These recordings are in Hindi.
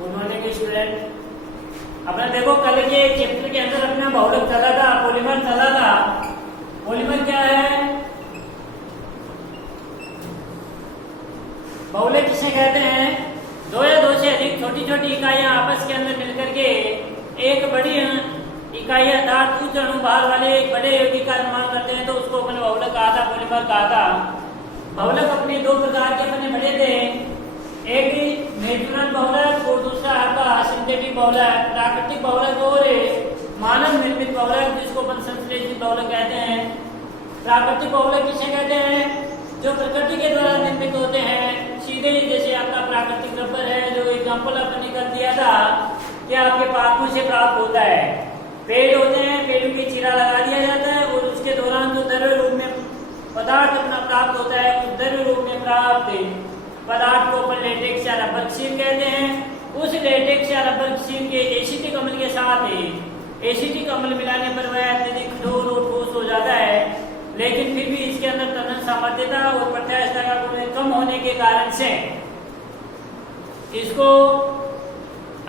Good morning student. अपना देखो कल के चैप्टर के अंदर अपना बहुलक चला था, पॉलीमर चला था। पॉलीमर क्या है? बहुलक किसे कहते हैं? दो या दो से अधिक छोटी छोटी इकाइयां आपस के अंदर मिलकर के एक बड़ी इकाई अर्थात उच्च अणुभार वाले एक बड़े यौगिक का निर्माण करते हैं, तो उसको अपने बहुलक कहा था, पॉलीमर कहा था। बहुलक अपने दो प्रकार के अपने बड़े थे, एक नेचुरल बहुलक और दूसरा आपका सिंथेटिक बहुलक, प्राकृतिक बहुलक और मानव निर्मित बहुलक, जिसको अपन संश्लेषित बहुलक कहते हैं। प्राकृतिक बहुलक किसे कहते हैं? जो प्रकृति के द्वारा निर्मित होते हैं सीधे ही, जैसे आपका प्राकृतिक रबर है, जो एग्जाम्पल अपन ने कर दिया था कि आपके पाखों से प्राप्त होता है। पेड़ होते हैं, पेड़ों की चीरा लगा दिया जाता है और उसके दौरान जो द्रव्य रूप में पदार्थ अपना प्राप्त होता है, उस द्रव्य रूप में प्राप्त पदार्थ को अपन लेटेक्स या रबर शील कहते हैं। उस लेटेक्स या रबर शील के एसिटिक अम्ल के साथ एसिटिक अम्ल मिलाने पर वह अत्यधिक कठोर और ठोस हो जाता है, लेकिन फिर भी इसके अंदर तनन सामर्थ्यता और प्रत्यास्थता का गुण कम होने के कारण से इसको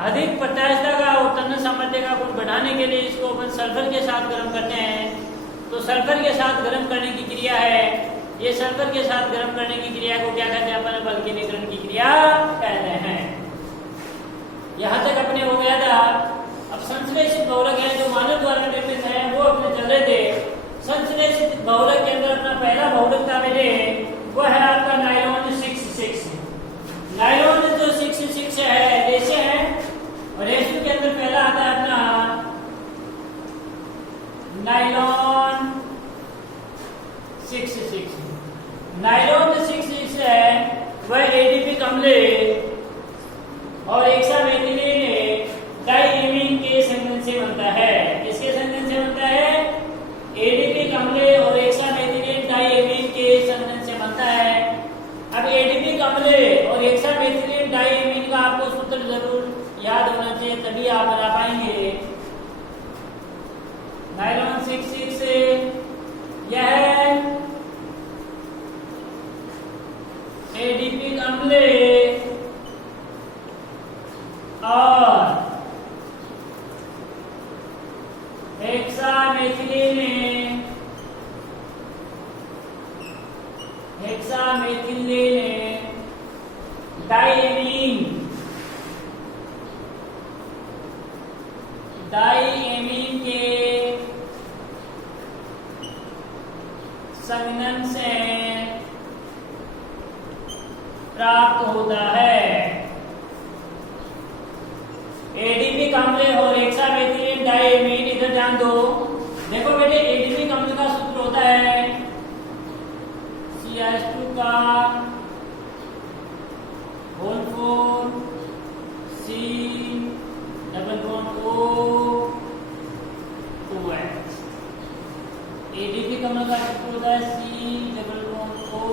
अधिक प्रत्यास्थता का और तनन सामर्थ्य का गुण बढ़ाने के लिए इसको अपन सल्फर के साथ गर्म करते हैं। तो सल्फर के साथ गर्म करने की क्रिया है, ये सल्फर के साथ गर्म करने की क्रिया को क्या कहते हैं? अपन बल्कनीकरण की क्रिया कहते हैं। यहाँ तक अपने हो गया था। अब संश्लेषित बहुलक है जो मानव द्वारा निर्मित है, वो अपने चल रहे थे। संश्लेषित बहुलक के अंदर अपना पहला बहुलक था बेटे, वो है आपका नायलॉन 66। नायलॉन जो 66 है, रेशे है, और रेशे के अंदर पहला आता है अपना नायलॉन 66। नायलॉन 66 है वह एडीपी अम्ल और हेक्सामेथिलीन डाइएमीन के संघनन से बनता है। किसके संघनन से बनता है? एडीपी अम्ल और हेक्सामेथिलीन डाइएमीन के संघनन से बनता है। अब एडीपी अम्ल और हेक्सामेथिलीन डाइएमीन का आपको सूत्र जरूर याद होना चाहिए, तभी आप बना पाएंगे। नायलॉन 66 यह है एडीपी अम्ल और हेक्सामेथिलीन डाइएमीन के संघनन से प्राप्त होता है। एडीपी अम्ल और हेक्सामेथिलीन डाइएमीन, इधर ध्यान दो। देखो बेटे, एडीपी अम्ल का सूत्र होता है CH2 का whole 4 C double bond O 2H। ADP अम्ल का सूत्र होता है C double bond O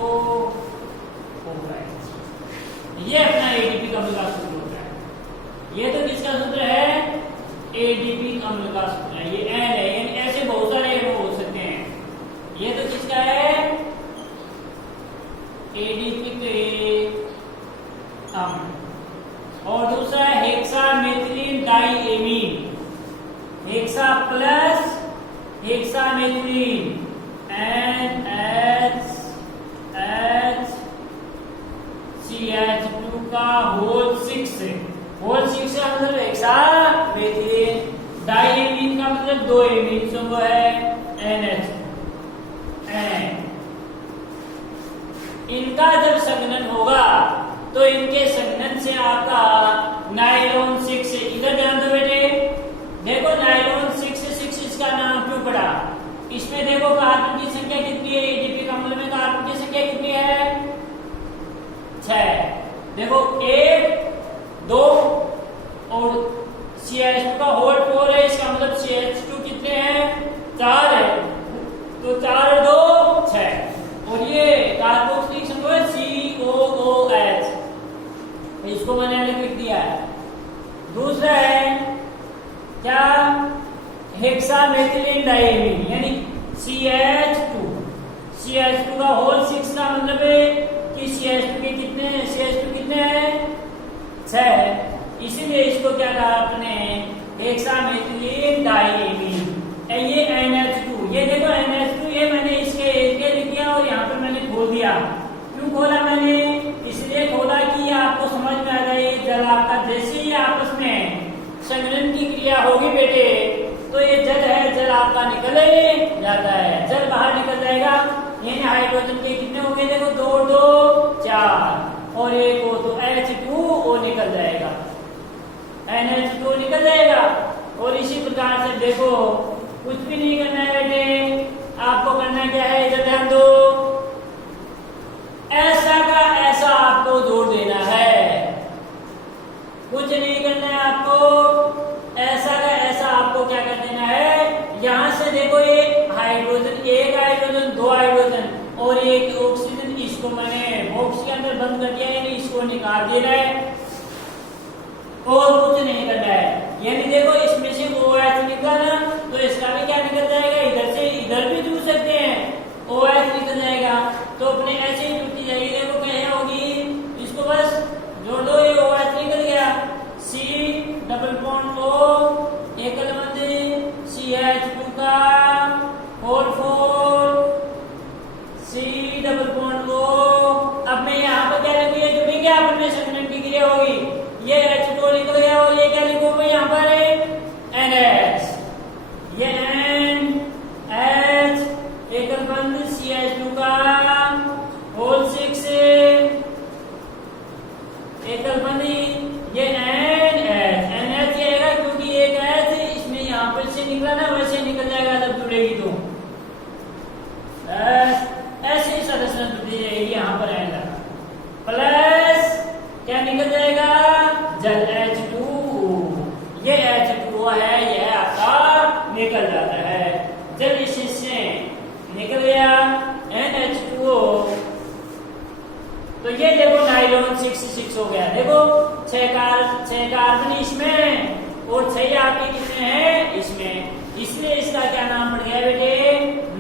4H। ये अपना एडीपी अम्ल का सूत्र होता है। ये तो किसका सूत्र है? एडीपी अम्ल का सूत्र है। ये एन है, ऐसे बहुत सारे हो सकते हैं। ये तो किसका है? एडीपी अम्ल। और दूसरा है hexamethylene diamine, hexa plus hexamethylene NH CH2 का होल 6। होल 6 का मतलब हेक्सामेथिलीन, डाइएमीन का मतलब 2 एमीन, सो वो है NH। इनका जब संघनन होगा तो इनके संघनन से आपका नायलॉन 6, इधर ध्यान दो बेटे। देखो नायलॉन 66 इसका नाम क्यों पड़ा? इसमें देखो कार्बन की संख्या कितनी है? एडीपी अम्ल में कार्बन की संख्या कितनी है? 6। देखो 1 2 और CH2 का होल 4 है, इसका मतलब CH2 कितने हैं? 4 है। तो 4 और 2 6। और ये कार्बोक्सिलिक समूह है COOH, इसको मैंने लिख दिया है। दूसरा है क्या? हेक्सामेथिलीन डाइएमीन यानी CH2। CH2 का होल 6 का मतलब है कि CH2 के कितने हैं? CH2 कितने हैं? 6 है। इसीलिए इसको क्या कहा आपने, हेक्सामेथिलीन डाइएमीन। ये NH2, ये देखो NH2, ये मैंने इसके एरिया लिख दिया और यहाँ पर मैंने खोल दिया। क्यों खोला मैंने, इसलिए खोला कि ये आपको समझ में आ जाए जल आपका जैसे ही आपस में संघनन की क्रिया होगी बेटे, तो ये जल है, जल आपका निकल जाता है, जल बाहर निकल जाएगा। यानी हाइड्रोजन के कितने हो गए, देखो 2 2 4 और एक हो तो H2O निकल जाएगा, NH2 निकल जाएगा। और इसी प्रकार से देखो कुछ भी नहीं करना है बेटे, आपको करना क्या है, इधर ध्यान दो, ऐसा का ऐसा आपको जोड़ देना है, कुछ नहीं करना है आपको, ऐसा का ऐसा आपको क्या कर देना है। यहां से देखो ये हाइड्रोजन, एक हाइड्रोजन, 2 हाइड्रोजन और एक ऑक्सीजन, इसको मैंने बॉक्स के अंदर बंद कर दिया, यानी इसको निकाल देना है और कुछ नहीं करना है। यानी देखो इसमें से OH निकला ना, तो इसका भी क्या निकल जाएगा, इधर से इधर भी जुड़ सकते हैं, OH निकल जाएगा, तो अपने ऐसे ही जुड़ती जाएगी। देखो क्या होगी, इसको बस जोड़ दो, ये OH निकल गया, C डबल बॉन्ड O एकल बंध CH2 का 4 C डबल बॉन्ड O। अब मैं यहाँ पर क्या लिखूँ, ये जुड़ेंगे आपस में संघनन की क्रिया होगी, ये H2O निकल गया और ये क्या लिखूँ मैं यहाँ पर NH, ये NH एकल बंध CH2 का होल 6 एकल बंध, ये NH आएगा क्योंकि एक H इसमें यहाँ पर से निकला ना, वैसे निकल जाएगा जब जुड़ेगी तो ऐसे ही संरचना जुड़ी जाएगी। यहाँ पर आएगा प्लस क्या निकल जाएगा, जल H2, ये H2O है, यह आपका निकल जाता है, जल इससे निकल गया NH2O। तो ये देखो नाइलॉन 6 हो गया, देखो 6 कार्बन इसमें और 6 आपके कितने हैं इसमें, इसलिए इसका क्या नाम पड़ गया बेटे,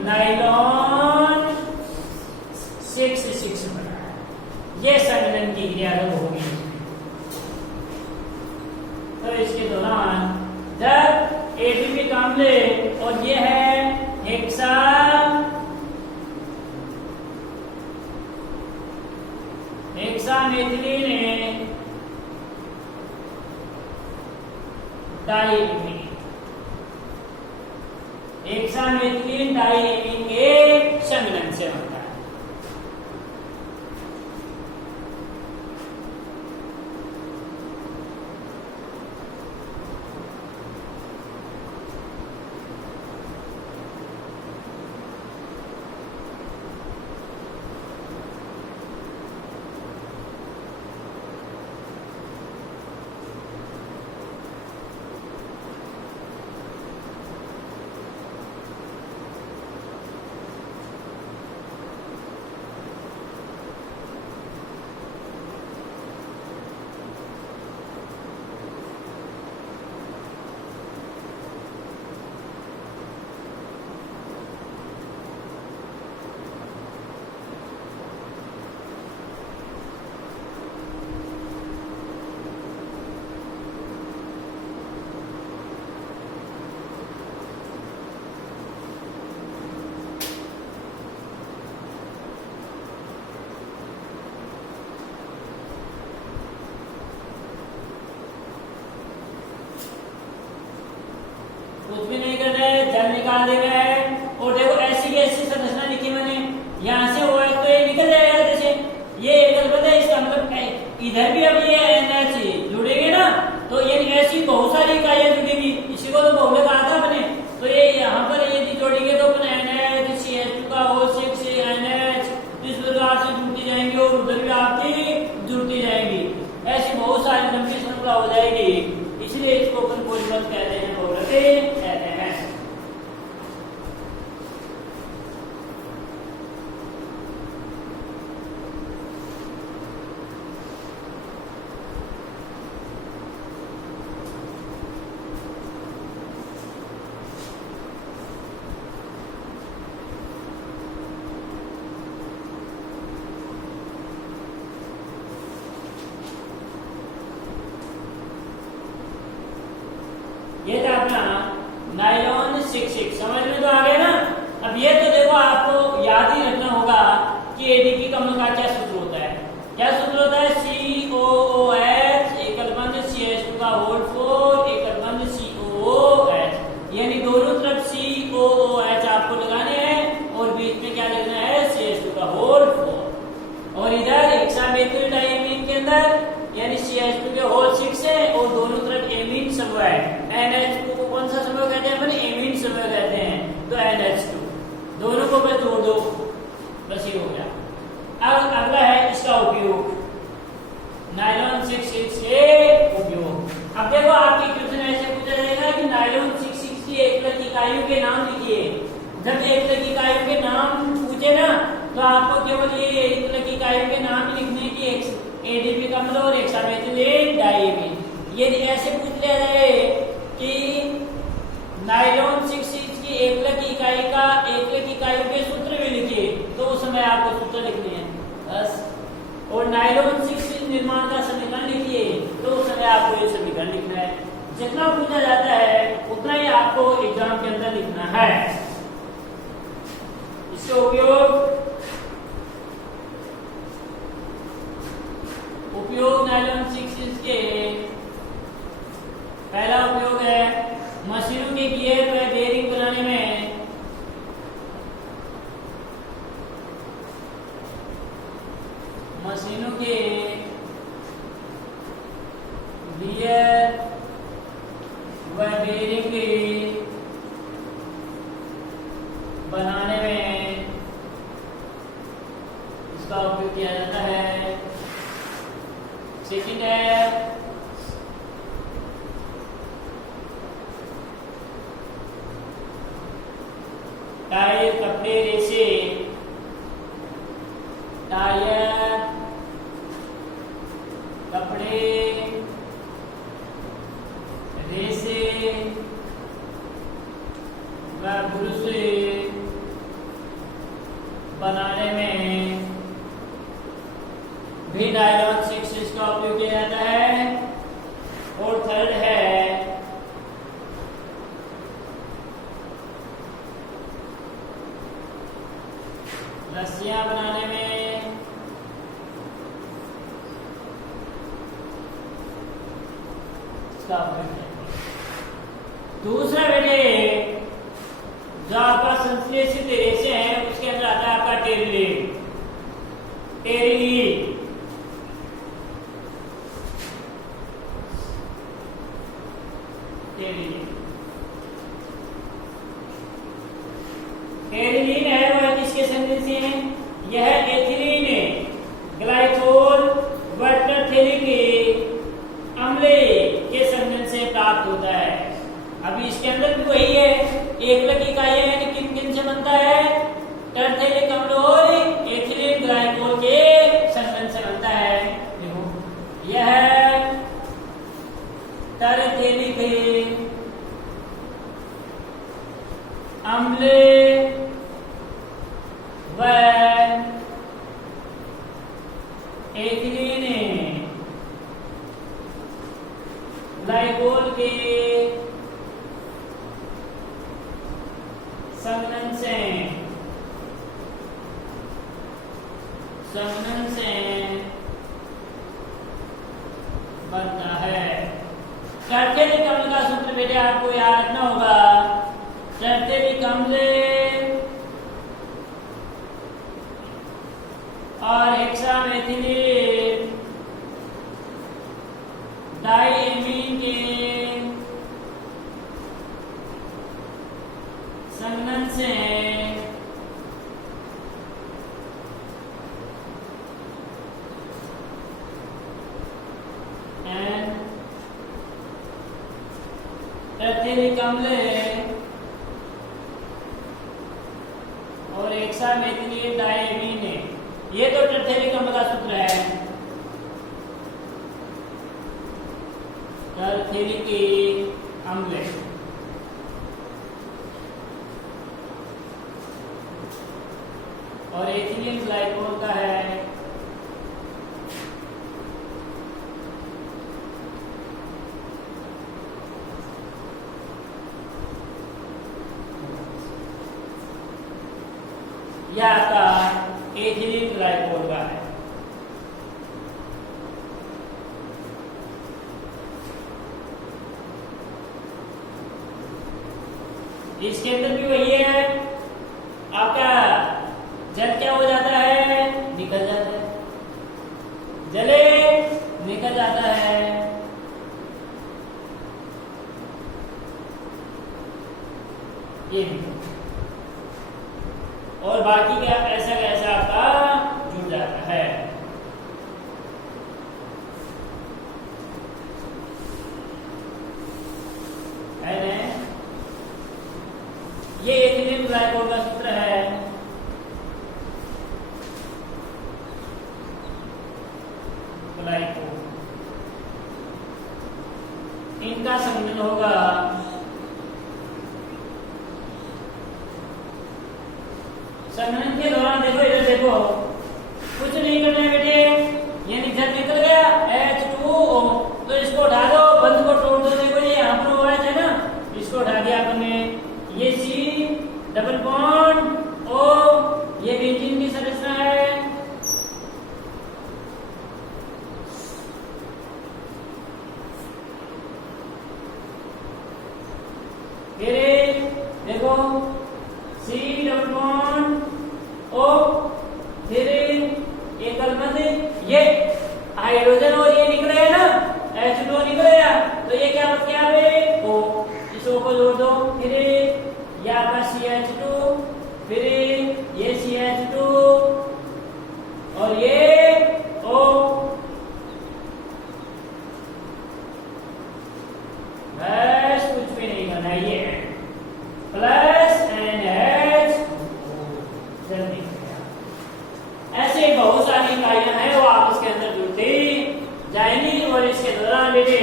नाइलॉन 6 बना। ये संघनन की क्रिया होगी। तो इसके दौरान जब ATP का अम्ल और ये है हेक्सामेथिलीन डाइएमीन, हेक्सामेथिलीन डाइएमीन के संघनन से बनता है। कुछ भी नहीं करना है, जल निकाल देना है। और देखो ऐसी की ऐसी संरचना लिखी मैंने, यहाँ से OH तो ये निकल जाएगा, जैसे ये एकल बंध है, इसका मतलब इधर भी अब ये NH जुड़ेंगे ना, तो ये ऐसी बहुत सारी इकाइयां जुड़ेंगी, इसी को तो बहुलक कहा था अपने। तो ये यहाँ पर यदि जोड़ेंगे तो अपन NH CH2 का O6 NH इस प्रकार से जुड़ती जाएंगी और उधर भी आपकी जुड़ती जाएंगी, ऐसी बहुत सारी लंबी श्रृंखला हो जाएगी। इसलिए इसको अपन बहुलक कहते हैं, बहुलक कहते हैं। 1166। समझ में तो आ गया ना। अब ये तो देखो आपको याद ही रखना होगा कि एडीपी का अम्ल का क्या सूत्र होता है। क्या सूत्र होता है? COOH एकल बंध CH2 का होल 4 एकल बंध COOH, यानी दोनों तरफ COOH आपको लगाने हैं और बीच में क्या लगना है? CH2 का होल 4। और इधर हेक्सामेथिल डाइमीन के अंदर यानी CH2 के होल 6 है और दोनों तरफ एमीन समूह है। NH2 को कौन सा समूह कहते हैं? अपन एमीन समूह कहते हैं। तो NH2 दोनों को बस जोड़ दो, बस ये हो गया। अब अगला है इसका उपयोग, नायलॉन 66 के उपयोग। अब देखो आपके क्वेश्चन ऐसे पूछा जाएगा कि नायलॉन 66 की एकलक इकाइयों के नाम लिखिए। जब एकलक इकाइयों के नाम पूछे ना तो आपको केवल ये एकलक इकाइयों के नाम लिखने की एडीपी का अम्ल और हेक्सामेथिल डाइमीन। यदि ऐसे पूछ लिया जाए कि नायलॉन 66 की एकलक इकाइयों के सूत्र भी लिखिए तो उस समय आपको सूत्र लिखने हैं बस। और नायलॉन 66 निर्माण का समीकरण लिखिए तो उस समय आपको ये समीकरण लिखना है। जितना पूछा जाता है उतना ही आपको एग्जाम के अंदर लिखना है। इसका उपयोग नायलॉन 66 के पहला उपयोग है मशीनों के गियर व बेरिंग बनाने में। मशीनों के गियर व बेरिंग बनाने में इसका उपयोग किया जाता है। सेकंड है टायर, कपड़े, रेसे। टायर, कपड़े, रेसे व ब्रुश बनाने में भी नायलॉन 66 का उपयोग किया जाता है। और थर्ड है रस्सियां बनाने में इसका उपयोग किया जाता है। दूसरा बेटे जो आपका संश्लेषित रेशे हैं उसके अंदर आता है आपका टेरिलीन। टेरिलीन टेरिलीन है वह किसके संबंध से है? यह एथिलीन ग्लाइकोल व टरफेलिक अम्ल के संबंध से प्राप्त होता है। अभी इसके अंदर भी वही है, एकलक इकाइयां यानी किन किन से बनता है? टरफेलिक अम्ल और एथिलीन ग्लाइकोल के संबंध से बनता है। देखो यह टरफेलिक अम्ल व एथिलीन ग्लाइकोल के संघनन से बनता है। टरफेलिक अम्ल का सूत्र बेटे आपको याद रखना होगा। टरफेलिक अम्ल और हेक्सामेथिल डाइमीन के संघनन से टरफेलिक अम्ल और हेक्सामेथिल डाइमीन है। ये तो टरफेलिक अम्ल का सूत्र है। टरफेलिक अम्ल और एथिलीन ग्लाइकोल का है यह आपका एथिलीन ग्लाइकोल का है। इसके अंदर भी वही है, आपका जल क्या हो जाता है, निकल जाता है, जले निकल जाता है। ये और बाकी क्या ऐसा कैसा आपका जुड़ जाता है। ये एथिलीन ग्लाइकोल का सूत्र है। ग्लाइकोल इनका संबंध होगा संघनन के दौरान। देखो इधर देखो, कुछ नहीं करना है बेटे, यानी जब निकल गया H2O तो इसको उठा दो, बंद को तोड़ दो। देखो ये यहाँ पर OH है ना, इसको उठा दिया आपने, ये C डबल बॉन्ड O, ये बेंजीन की संरचना है। फिर देखो C डबल बॉन्ड O, फिर ये कलमत, ये हाइड्रोजन और ये निकले है ना, H2O निकले, तो ये क्या बच गया O, इस O को जोड़ दो, फिर ये आपका CH2, फिर ये CH2 और ये O, बस कुछ भी नहीं करना, ये प्लस NH जल्दी। ऐसे बहुत सारी इकाइयां हैं वो आपस के अंदर जुड़ती जाएंगी और इसके दौरान बेटे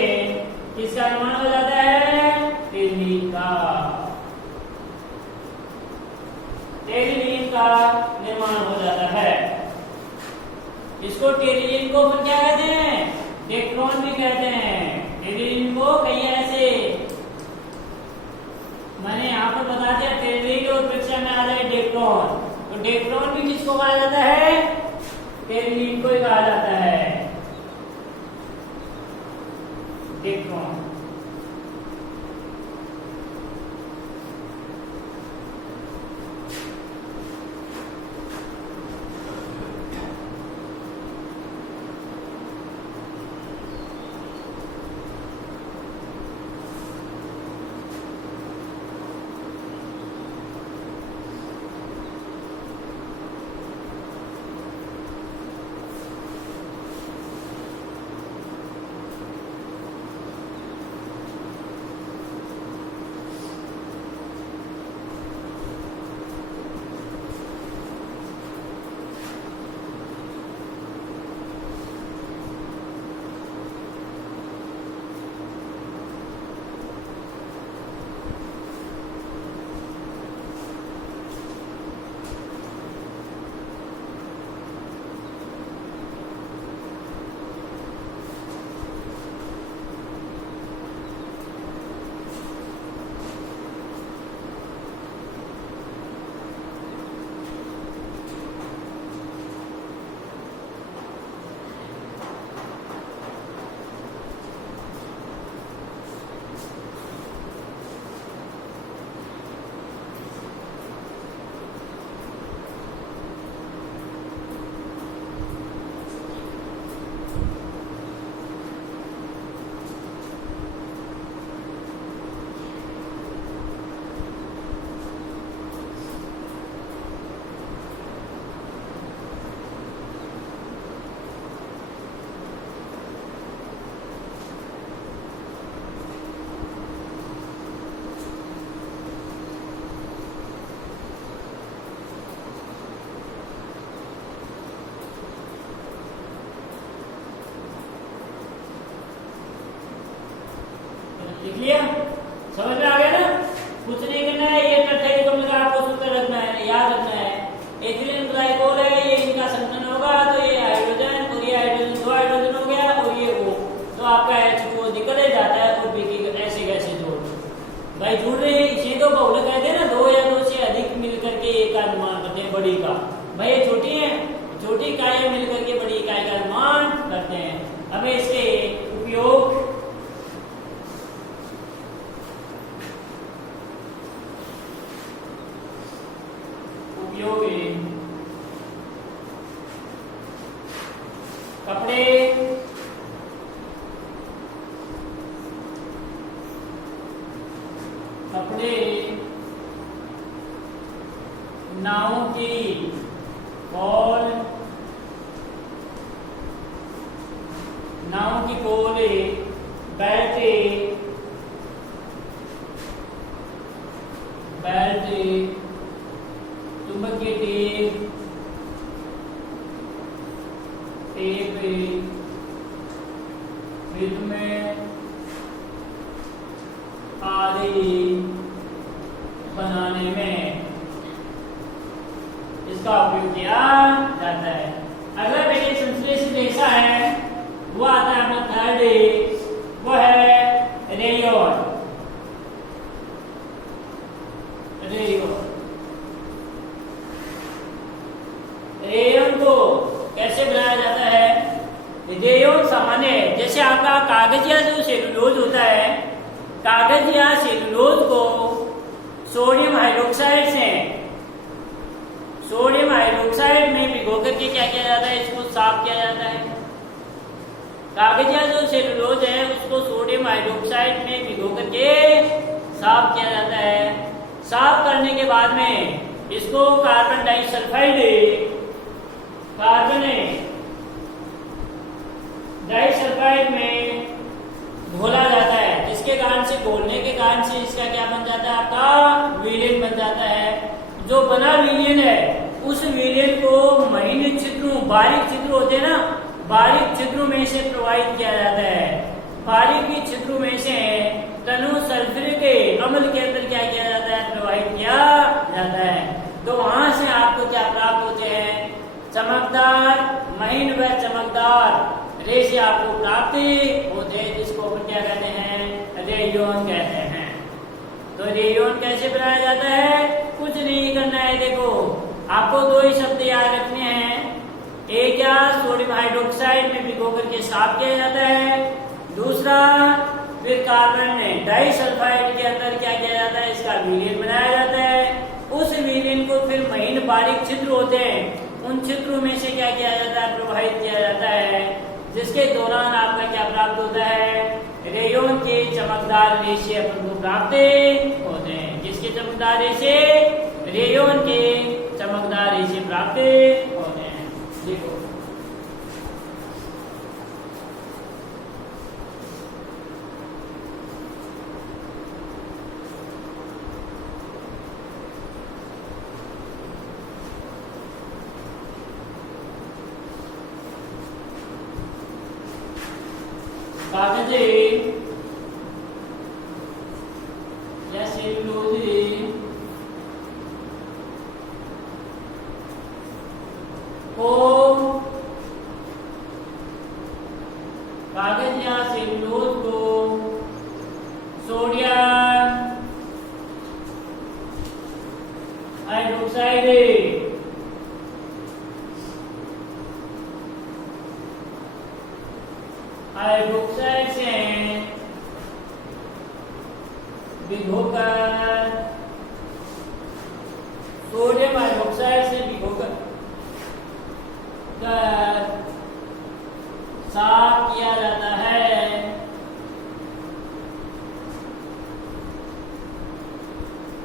किसका निर्माण हो जाता है, टेरिलीन का। टेरिलीन का निर्माण हो जाता है। इसको टेरिलीन को फिर क्या कहते हैं, डेक्ट्रॉन भी कहते हैं। टेरिलीन को कई ऐसे, मैंने यहाँ पर बता दिया टेरिलीन और परीक्षा में आ जाए डेक्ट्रॉन, तो डेक्ट्रॉन भी किसको कहा जाता है, टेरिलीन को ही कहा जाता है, डेक्ट्रॉन। लिख लिया, समझ में आ गया ना। कुछ नहीं करना है, ये टट्टे को मिला आपको सूत्र रखना है, याद रखना है। एथिलीन ग्लाइकोल है, ये इनका संतुलन होगा तो ये हाइड्रोजन और ये हाइड्रोजन, दो हाइड्रोजन हो गया और ये O, तो आपका H2O निकल जाता है और B की ऐसे कैसे जोड़ भाई जुड़ रहे हैं, इसे तो बहुलक कहते हैं ना, दो या दो से अधिक मिलकर मिलकर के एक का निर्माण करते हैं, बड़ी का। भाई ये छोटी है, छोटी इकाइयां मिलकर के बड़ी इकाई का निर्माण करते हैं। हमें इसके उपयोग कपड़े, नाव की पोल, बेल्ट, चुंबकीय टेप, फिल्म आदि बनाने में इसका उपयोग किया जाता है। अगला बेटे संश्लेषित रेशा है, वो आता है अपना थर्ड, वो है रेयन। रेयन को कैसे बनाया जाता है? रेयन सामान्य है, जैसे आपका कागज या जो सेलुलोज होता है, कागज या सेलुलोज को सोडियम हाइड्रोक्साइड में भिगो करके क्या किया जाता है, इसको साफ किया जाता है। कागज या जो सेलुलोज है उसको सोडियम हाइड्रोक्साइड में भिगो करके साफ किया जाता है। साफ करने के बाद में इसको कार्बन डाइसल्फाइड में घोला जाता है, जिसके कारण से घोलने के कारण से इसका क्या बन जाता है, आपका विलेन बन जाता है। जो बना विलेन है उस विलेन को महीन छिद्रों, बारीक छिद्र होते हैं ना, बारीक छिद्रों में से प्रवाहित किया जाता है। बारीक छिद्रों में से तनु सल्फ्यूरिक अम्ल के अंदर क्या किया जाता है, प्रवाहित किया जाता है। तो वहां से आपको क्या प्राप्त होते हैं, चमकदार, महीन व चमकदार रेशे आपको प्राप्त होते हैं, जिसको अपन क्या कहते हैं, रेयन कहते हैं। तो रेयन कैसे बनाया जाता है? कुछ नहीं करना है, देखो आपको दो ही शब्द याद रखने हैं। एक क्या, सोडियम हाइड्रोक्साइड में भिगो करके साफ किया जाता है। दूसरा, फिर कार्बन डाइसल्फाइड के अंदर क्या किया जाता है, इसका विलेन बनाया जाता है। उस विलेन को फिर महीन बारीक छिद्र होते हैं, उन छिद्रों में से क्या किया जाता है, प्रवाहित किया जाता है, जिसके दौरान आपका क्या प्राप्त होता है, रेयन के चमकदार रेशे अपन को प्राप्त होते हैं। किसके चमकदार रेशे? रेयन के चमकदार रेशे प्राप्त होते हैं। देखो कागज या सेलुलोज को, कागज या सेलुलोज को सोडियम हाइड्रोक्साइड से भिगोकर, सोडियम हाइड्रोक्साइड से भिगोकर साफ किया जाता है।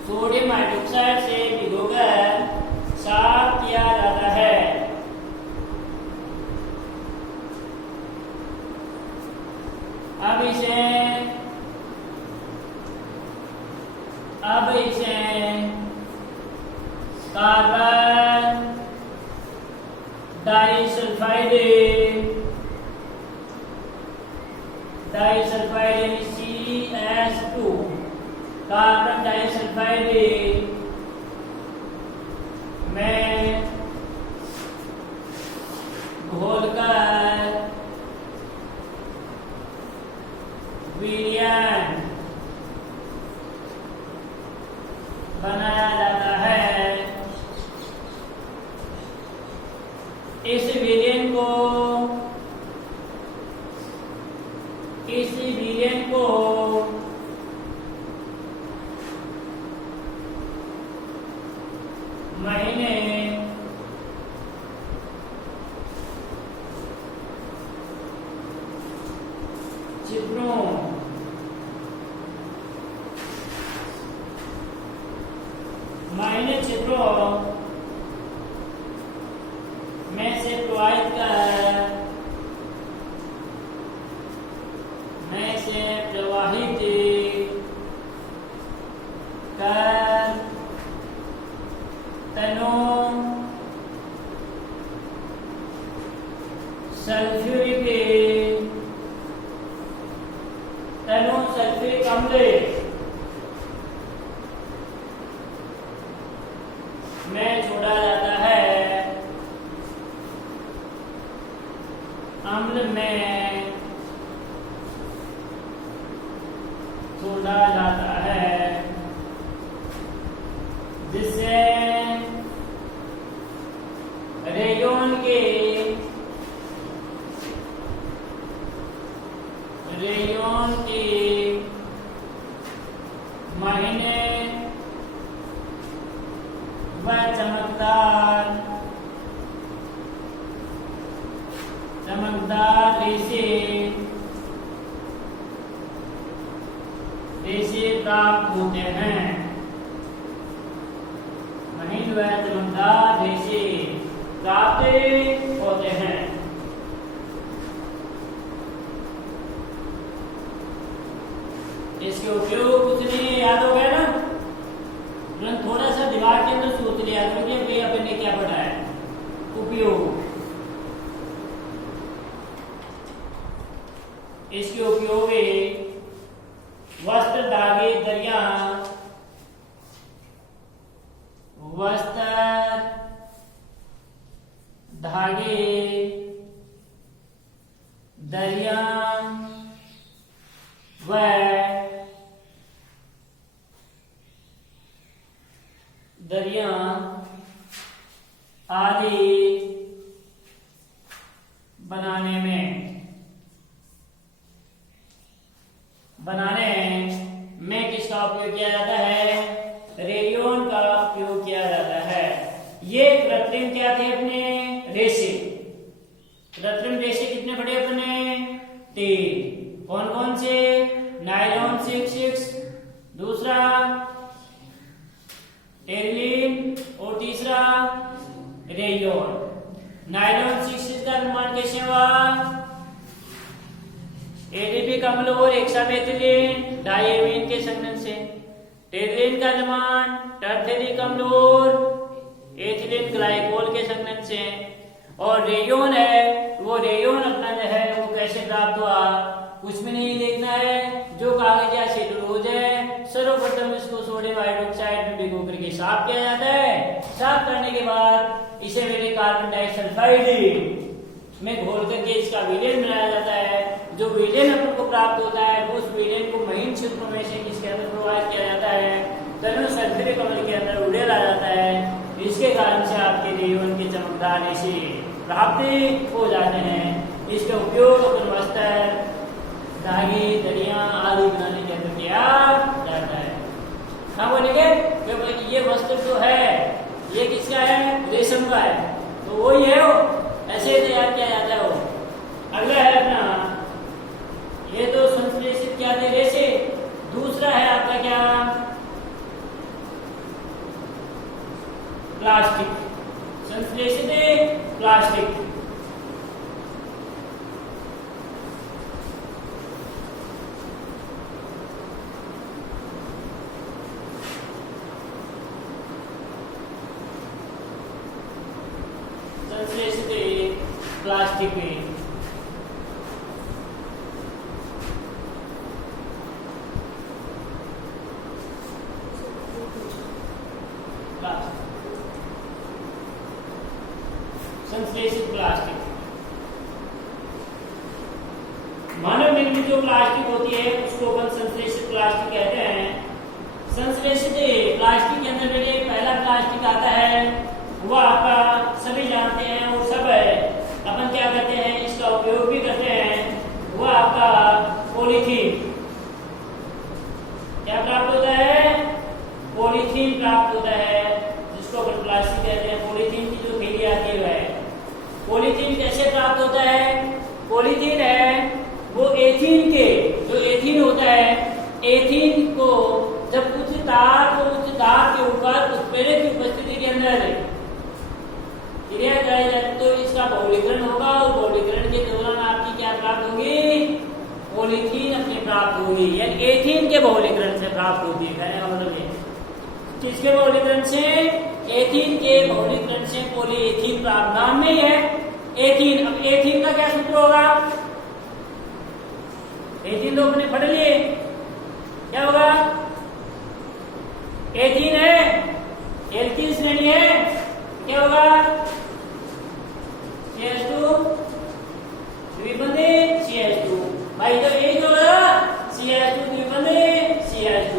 सोडियम हाइड्रोक्साइड से भिगोकर साफ किया जाता है। अब इसे carbon disulphide CS2, carbon disulphide में घोलकर विलेन बनाया जाता है। इस विलेन को महीने चित्रों में से प्रवाहित कर तनों सल्फ्यूरिक अम्ल में छोड़ा जाता है। अम्ल में छोड़ा जाता है जिससे रेयोन की महीने व चमकदार रेशे प्राप्त होते हैं। महीन व चमकदार रेशे प्राप्त होते हैं। इसके उपयोग कुछ नहीं याद हो गया ना, तुरंत थोड़ा सा दिमाग के अंदर सोच लिया करो कि अपन ने क्या पढ़ा है। उपयोग, इसके उपयोग वस्त्र धागे दरिया व दरिया आदि बनाने में किसका उपयोग किया जाता है? रेयोन का उपयोग किया जाता है। ये कृत्रिम क्या थे अपने? रेशे। कृत्रिम रेशे कितने पढ़े अपने? 3। कौन कौन से? नायलॉन 6, दूसरा टेरिलिन और तीसरा रेयोन। नायलॉन 6 का निर्माण कैसे हुआ? एडीपी अम्ल और हेक्सामेथिलीन डाइएमीन के संघनन से। टेरिलिन का निर्माण टर्टेरिक अम्ल और एथिलीन ग्लाइकोल के संघनन से। और रेयोन है, वो रेयोन अपना जो है वो कैसे प्राप्त हुआ? कुछ भी नहीं देखना है, जो कागज या सेलुलोज है सर्वप्रथम इसको सोडियम हाइड्रोक्साइड में भिगो करके साफ किया जाता है। साफ करने के बाद इसे मेरे कार्बन डाइसल्फाइड में घोल करके इसका विलेन बनाया जाता है। जो विलेन अपन को प्राप्त होता है उस विलेन को महीन क्षेत्रों में से किसके अंदर प्रवाहित किया जाता है? तनु सल्फ्यूरिक अम्ल के अंदर उड़ेला जाता है। इसके कारण से आपके रेयोन के चमकदार रेशे प्राप्त हो जाते हैं। इसका उपयोग अपन वस्त्र धागे दरिया आदि बनाने के अंदर किया जाता है। हाँ बोलेंगे ये वस्त्र जो है ये किसका है? रेशम का है। तो वही है वो, ऐसे तैयार किया जाता है वो। अगला है अपना, ये तो संश्लेषित क्या थे? रेशे। दूसरा है आपका क्या? प्लास्टिक। संश्लेषित प्लास्टिक। संश्लेषित प्लास्टिक संश्लेषित प्लास्टिक। मानव निर्मित जो प्लास्टिक होती है उसको अपन संश्लेषित प्लास्टिक कहते हैं। संश्लेषित प्लास्टिक के अंदर मेरे पहला प्लास्टिक आता है, वो आपका सभी जानते हैं और सब है। अपन क्या करते हैं, इसका उपयोग भी करते हैं। वो आपका प्राप्त होता है? पॉलीथीन है वो एथीन के, जो एथीन होता है, एथीन को जब उच्च ताप के ऊपर उत्प्रेरक की उपस्थिति के अंदर क्रिया कराई जाती तो इसका बहुलीकरण होगा और बहुलीकरण के दौरान आपकी क्या प्राप्त होगी? पॉलीथीन अपनी प्राप्त होगी, यानी एथीन के बहुलीकरण से प्राप्त होती है। कहने का मतलब ये किसके बहुलीकरण से? एथीन के बहुलीकरण से पॉलीएथीन प्राप्त। नाम में ही है एथीन। अब एथीन का क्या सूत्र होगा? एथीन लोग ने पढ़ लिए, क्या होगा? एथीन है, एल्कीन श्रेणी है, क्या होगा? CH2 द्विबंधी CH2। भाई तो एक होगा CH2 द्विबंधी CH2,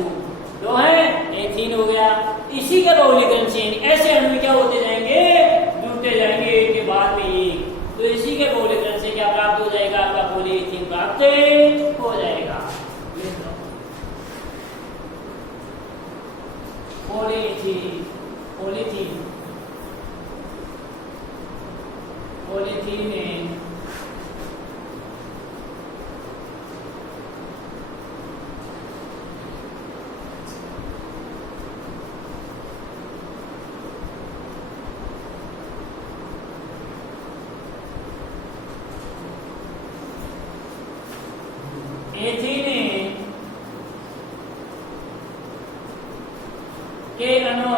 जो है एथीन हो गया। इसी के बहुलीकरण से ऐसे अणु क्या होते जाएंगे? जुड़ते जाएंगे एक के बाद में एक। तो इसी के बहुलीकरण से क्या प्राप्त हो जाएगा? आपका पॉलीएथीन प्राप्त हो जाएगा। पॉलीएथीन, पॉलीथीन, पॉलीथीन में एथीन के अणु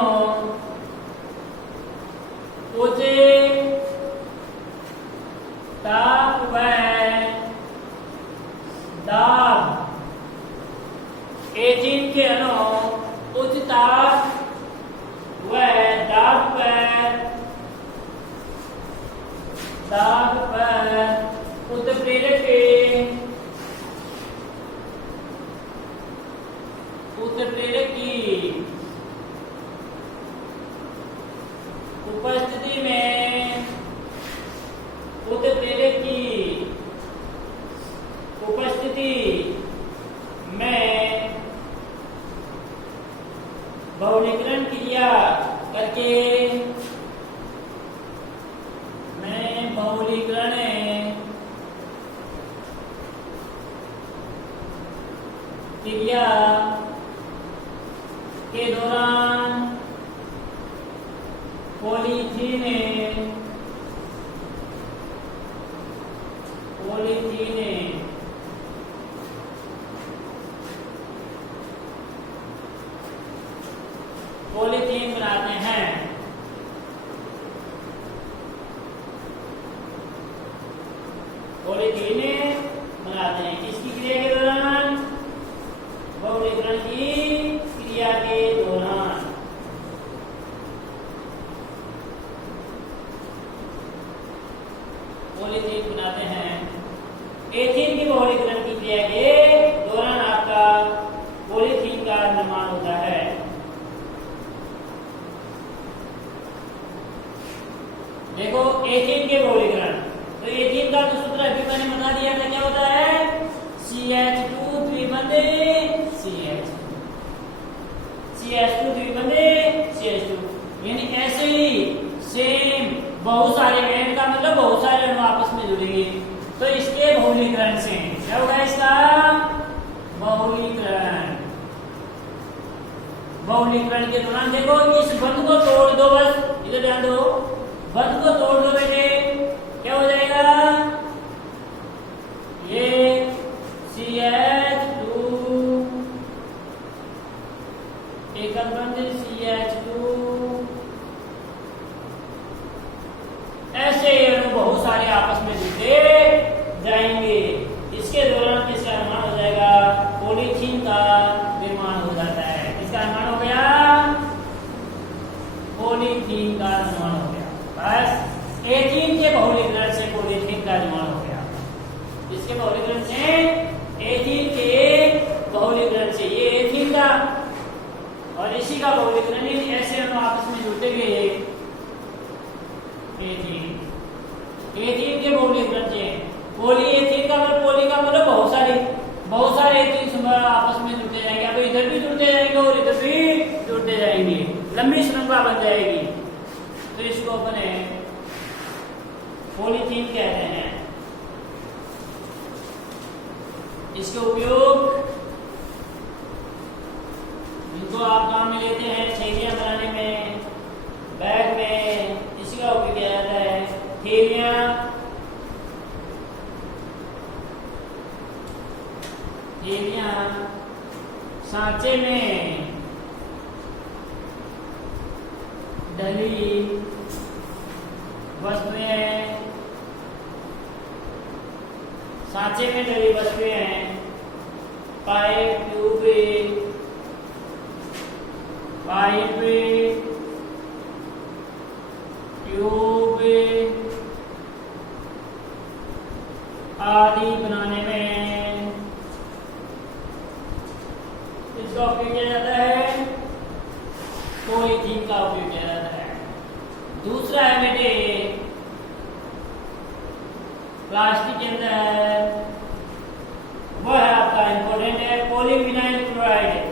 उच्च ताप व दाब, एथीन के अणु उच्च ताप व दाब पर उत्प्रेरक की उपस्थिति में, उत्प्रेरक की उपस्थिति में बहुलीकरण क्रिया करके बहुलीकरण क्रिया के दौरान पॉलीथीन बनाते हैं। पॉलीथीन बनाते हैं किसकी क्रिया के दौरान? बहुलीकरण की क्रिया के दौरान। पॉलीथीन बनाते हैं एथीन की बहुलीकरण की क्रिया के दौरान आपका पॉलीथीन का निर्माण होता है। देखो एथीन के बहुलीकरण, तो एथीन का जो सूत्र अभी मैंने बता दिया था, क्या होता है? CH2 द्विबंधी CH2 द्विबंधी CH2, यानी ऐसे ही सेम बहुत सारे एंड का मतलब बहुत सारे अणु आपस में जुड़ेंगे। तो इसके बहुलीकरण से क्या होगा? इसका बहुलीकरण के दौरान देखो इस बंध को तोड़ दो, बस इधर ध्यान दो, बंध को तोड़ दो बेटे, क्या हो जाएगा? ये CH2 एकल बंध CH2, ऐसे अणु बहुत सारे आपस में जुड़ते जाएंगे। इसके दौरान किसका निर्माण हो जाएगा? पॉलीथीन का निर्माण हो जाता है। किसका निर्माण हो गया? पॉलीथीन का निर्माण हो गया। बस एथीन के बहुलीकरण से पॉलीथीन का निर्माण हो गया। इसके बहुलीकरण से, एथीन के बहुलीकरण से, ये एथीन का और इसी का बहुलीकरण ऐसे अणु आपस में जुड़ते गए। एथीन के बहुलीकरण से पॉलीएथीन का मतलब, पॉली का मतलब बहुत सारे एथीन आपस में जुड़ते जाएंगे। अब इधर भी जुड़ते जाएंगे और इधर भी जुड़ते जाएंगे, लंबी श्रृंखला बन जाएगी। तो इसको अपने पॉलीथीन कहते हैं। इसके उपयोग इनको आप काम में लेते हैं थैलियां बनाने में, बैग में, इसी का उपयोग किया जाता है। थैलियां सांचे में डली वस्तुएं, सांचे में डली वस्तुएं, पाइप, ट्यूब आदि बनाने में इसका उपयोग किया जाता है। पॉलीथीन का उपयोग किया जाता है। दूसरा है बेटे प्लास्टिक के अंदर, वह है आपका इंपॉर्टेंट है पॉलीविनाइल क्लोराइड।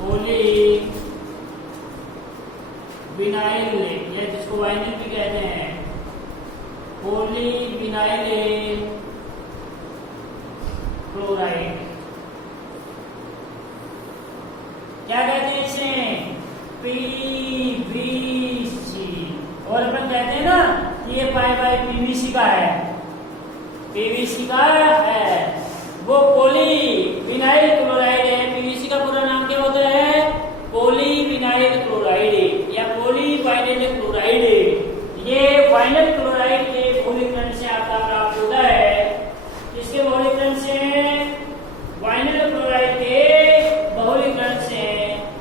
पॉलीविनाइल ये जिसको वाइनिल भी कहते हैं, पॉलीविनाइल क्लोराइड क्या कहते हैं इसे? पीवीसी। और अपन कहते हैं ना ये पाइप पीवीसी का है, पीवीसी का है, वो पॉलीविनाइल क्लोराइड है। पीवीसी का पूरा नाम क्या होता है? पॉलीविनाइल क्लोराइड या पॉलीवाइनिल क्लोराइड। ये वाइनल क्लोराइड के बहुलीकरण से आपका प्राप्त होता है। किसके बहुलीकरण से? वाइनल क्लोराइड के बहुलीकरण से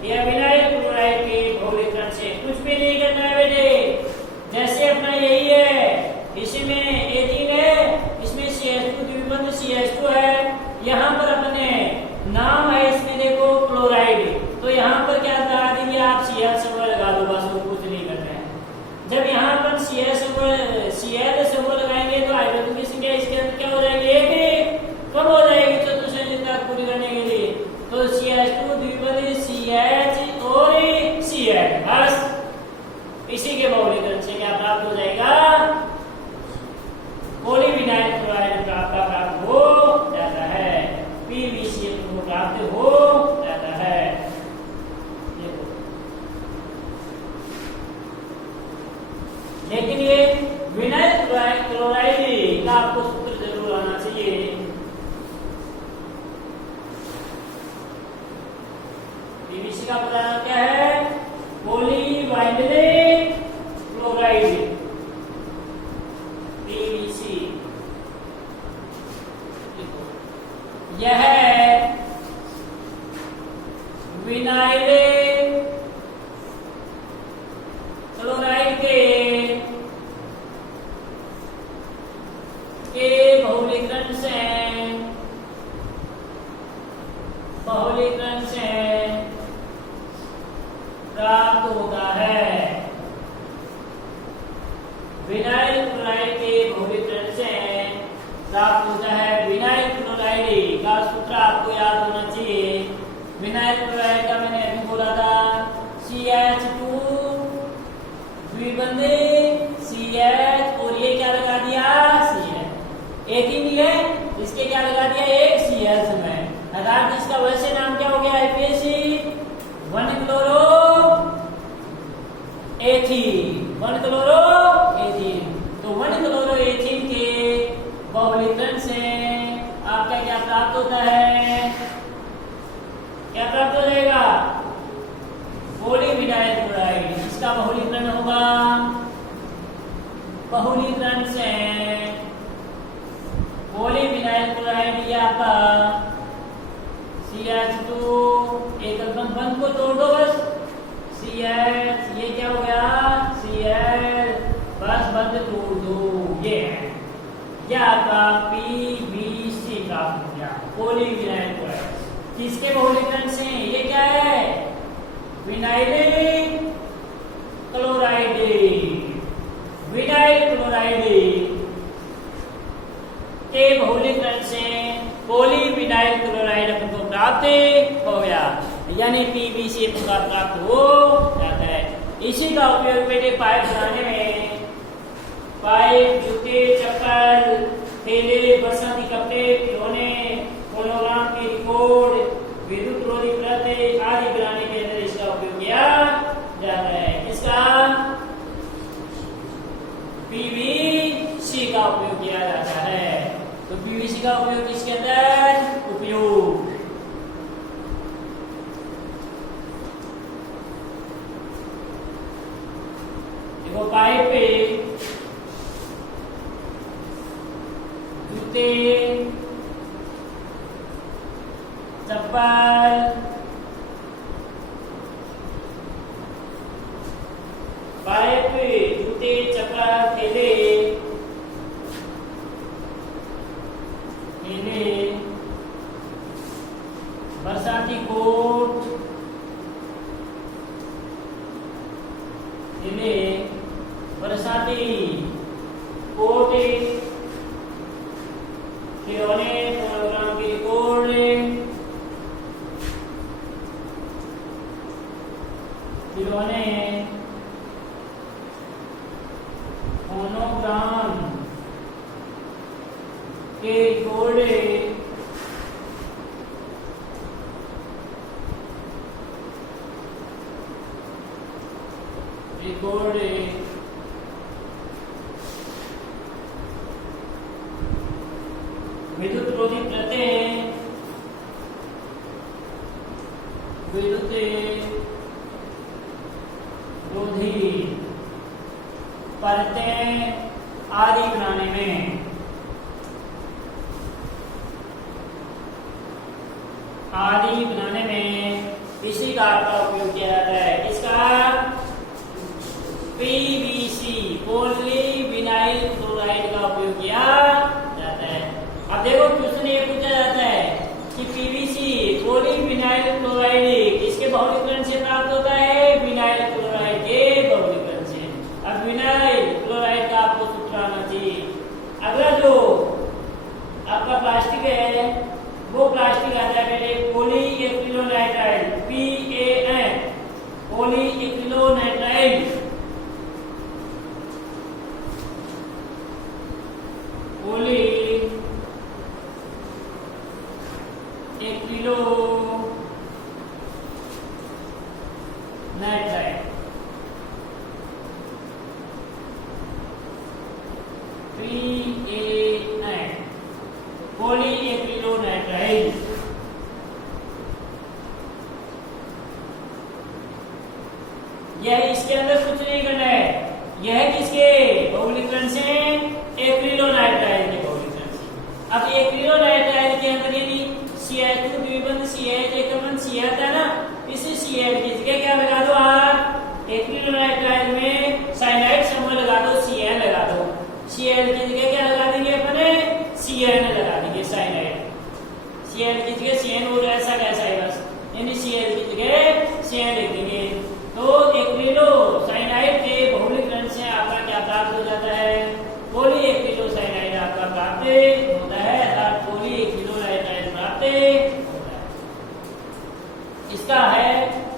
या विनाइल क्लोराइड के बहुलीकरण से। कुछ भी नहीं करना है बेटे, जैसे अपना यही है, इसमें एथीन है, इसमें CH2 द्विबंध CH2 है, यहाँ पर अपने नाम है इसमें देखो क्लोराइड, तो यहाँ पर क्या लगा देंगे आप? Cl से वो लगा दो बस, वो कुछ नहीं करना है। जब यहाँ पर Cl से वो लगाएंगे तो हाइड्रोजन की संख्या इसके अंदर क्या हो जाएगी? एक कम हो जाएगी चतुर्थ संयुग्मता पूरी करने के लिए। तो CH2 द्विबंध CH और CH, बस इसी के बहुलीकरण से क्या प्राप्त हो जाएगा? पॉलीविनाइल क्लोराइड प्राप्त हो जाता है, पीवीसी प्राप्त हो जाता है। लेकिन ये विनाइल क्लोराइड का आपको सूत्र जरूर आना चाहिए। पीवीसी का पूरा नाम क्या है? पॉलीवाइनिल क्लोराइड, पीवीसी। यह विनाइल क्लोराइड के बहुलीकरण से प्राप्त होता है। विनाइल क्लोराइड के बहुलीकरण से प्राप्त होता है। विनाइल क्लोराइड का सूत्र आपको याद होना चाहिए। विनाइल क्लोराइड का मैंने अभी बोला था CH2 द्विबंध CH और ये क्या लगा दिया? CH। एथीन है, इसके क्या लगा दिया? एक CH में, अर्थात इसका वैसे नाम क्या हो गया? FAC 1-क्लोरो ethene, 1-क्लोरो ethene. तो 1-क्लोरो एथीन के बहुलीकरण से आपका क्या प्राप्त होता है? क्या प्राप्त हो जाएगा? Polyvinyl chloride. इसका बहुलीकरण होगा, बहुलीकरण से पॉलीविनाइल क्लोराइड या आपका CH2 एकल बंध को तोड़ दो बस, CH, ये क्या हो गया? Cl, बस बंध तोड़ दो, ये है, यह आपका PVC प्राप्त हो गया, पॉलीविनाइल क्लोराइड। किसके बहुलीकरण से? ये क्या है? Vinyl chloride. विनाइल क्लोराइड के बहुलीकरण से पॉलीविनाइल क्लोराइड अपन को प्राप्त हो गया, यानी PVC का प्राप्त हो जाता है। इसी का उपयोग बेटे पाइप बनाने में पाइप, जूते, चप्पल, थैले, बरसाती कपड़े, खिलौने, फोनोग्राम की रिकॉर्ड, विद्युत रोधी परत आदि बनाने के अंदर इसका उपयोग किया जाता है। इसका पीवीसी का उपयोग किया जाता है। तो पीवीसी का उपयोग किसके अंदर उपयोग, देखो पाइप पे जूते, चप्पल, पाइप, जूते, चप्पल, थैले, बरसाती कोट, थैले, बरसाती कोट, खिलौने, फोनोग्राम की रिकॉर्ड, खिलौने, फोनोग्राम के रिकॉर्ड, विद्युत रोधी परतें, विद्युत रोधी परतें आदि बनाने में इसी कार्ड का उपयोग किया जाता है। इसका पीवीसी पॉलीविनाइल क्लोराइड का उपयोग किया जाता है। अब देखो क्वेश्चन ये पूछा जाता है कि पीवीसी पॉलीविनाइल क्लोराइड किसके बहुलीकरण से प्राप्त होता है, विनाइल क्लोराइड के बहुलीकरण से। अब विनाइल क्लोराइड का आपको सूत्र आना चाहिए। अगला जो आपका प्लास्टिक है वो प्लास्टिक आता है पहले पॉलीएक्रिलोनाइट्राइड, PAN, पॉलीएक्रिलोनाइट्राइड, नाइट्राइड, PAN, पॉलीएक्रिलोनाइट्राइड। यह इसके अंदर कुछ नहीं करना है, यह किसके बहुलीकरण से, एक्रिलोनाइट्राइड के बहुलीकरण से। अब एक्रिलोनाइट्राइड के अंदर यदि CH2 द्विबंध CH एकबंध C आता है ना, इसी CH की जगह क्या लगा दो आप, एक्रिलोनाइट्राइड में साइनाइड समूह लगा दो, CN लगा दो। CN की जगह क्या लगा देंगे अपने, CN लगा देंगे साइनाइड। CN की जगह CN और ऐसा कैसा है बस, यानी CN की जगह CN लिख देंगे। तो एक्रिलो साइनाइड के बहुलीकरण से आपका क्या प्राप्त हो जाता है, पॉलीएक्रिलो साइनाइड आपका प्राप्त होता है, अर्थात पॉलीएक्रिलोनाइट्राइड प्राप्त होता है। इसका है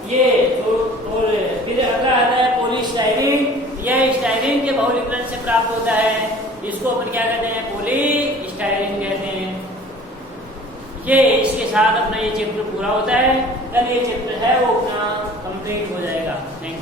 ये जो, और फिर अगला आता है पॉलीस्टाइरीन। यह स्टाइरीन के बहुलीकरण से प्राप्त होता है, इसको अपन क्या कहते हैं, पॉलीस्टाइरीन कहते हैं। ये इसके साथ अपना ये चैप्टर पूरा होता है। कल ये चैप्टर है वो अपना कंप्लीट हो जाएगा। Thank you.